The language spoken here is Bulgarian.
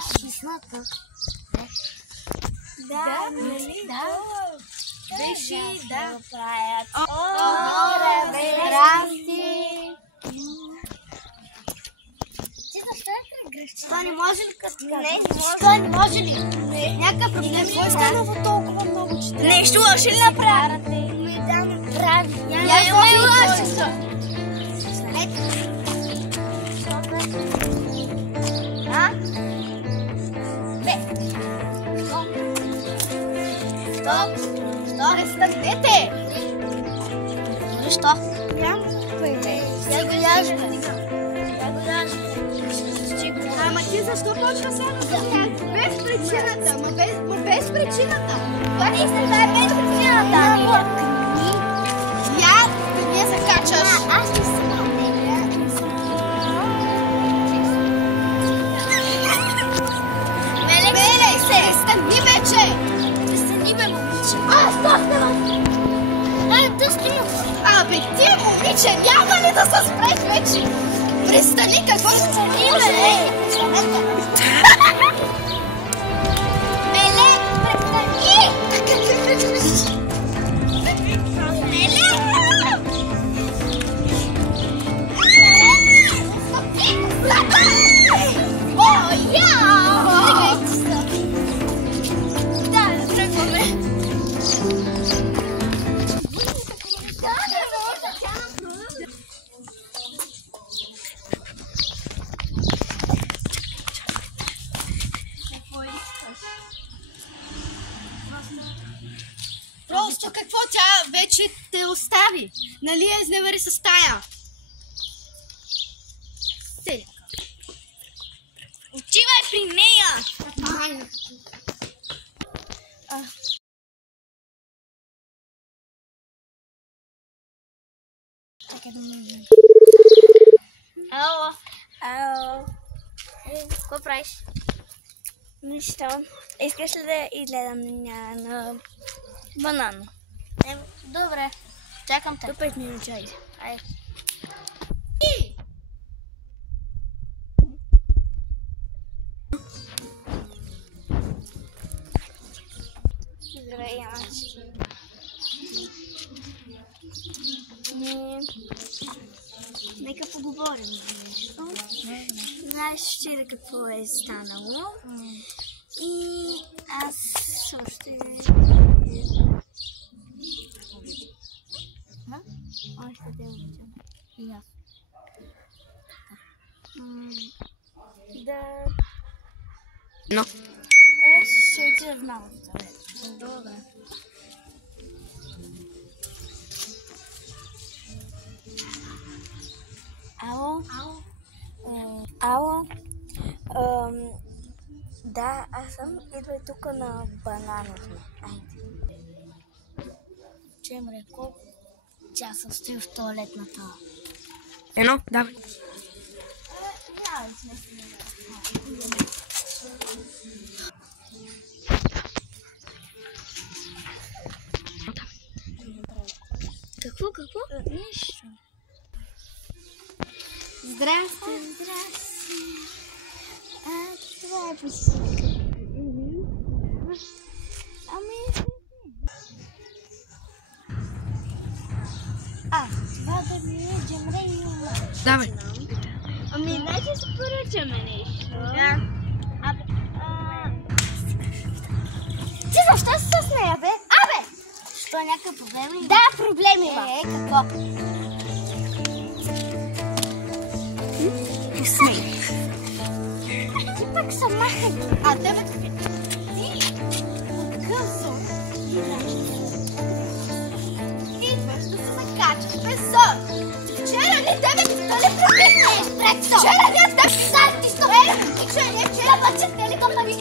Шестната. Да, нали? Да. Беше, да. Здрасти! Ти защо е прегръща? Това не може ли късно? Не, Това не може ли? Някакъв проблем ли Какво станало толкова много, че Нещо лошо ли направи? Я не лошо. А? Стоп! Престанете! Защо? Я го яждам. Ама ти защо почва само с тях? Без причината, ама без причината. Това наистина е без причината. Я не закачаш. Аз не съм. Мелей се! Престани вече! Престани бе, момиче. Абе, ти, момиче, няма ли да се спреш вече? Престани, какво ще се Мелей, престани! Просто какво тя вече те остави? Нали я изневери с тая? Отивай при нея! Чакай да ме... Ало. Какво правиш? Нищо. Искаш ли да изгледам на банана? Добре, чакам те. До 5 минути, айде. Айде. Здравей, Янаш. Нека поговорим за нещо. Знаеш вчера какво е станало. И аз още... Още те обичам. И аз. Да... Но. Аз ще отида в малото. Добре. Ало? Ало? Да, аз съм. Идвай тук на бананите. Айде. Чемре, колко часа стои в туалетната? Едно, давай. Какво? Нищо. Здрасти. Здрасти. Това е почти. Ами... Това да ми е Джемре и Давай. Ами, значи се поръчаме нещо. Да. Ти защо си с нея, бе? Що, някакъв проблем има? Да, проблем има. Какво? Не смей. Ти пък са махали. А тебе ти късо идваш да се накачаш без сон. Вчера ли тебе дали пробихме? Вчера ли аз да ти знаеш ти сто? Вчера път че телека пари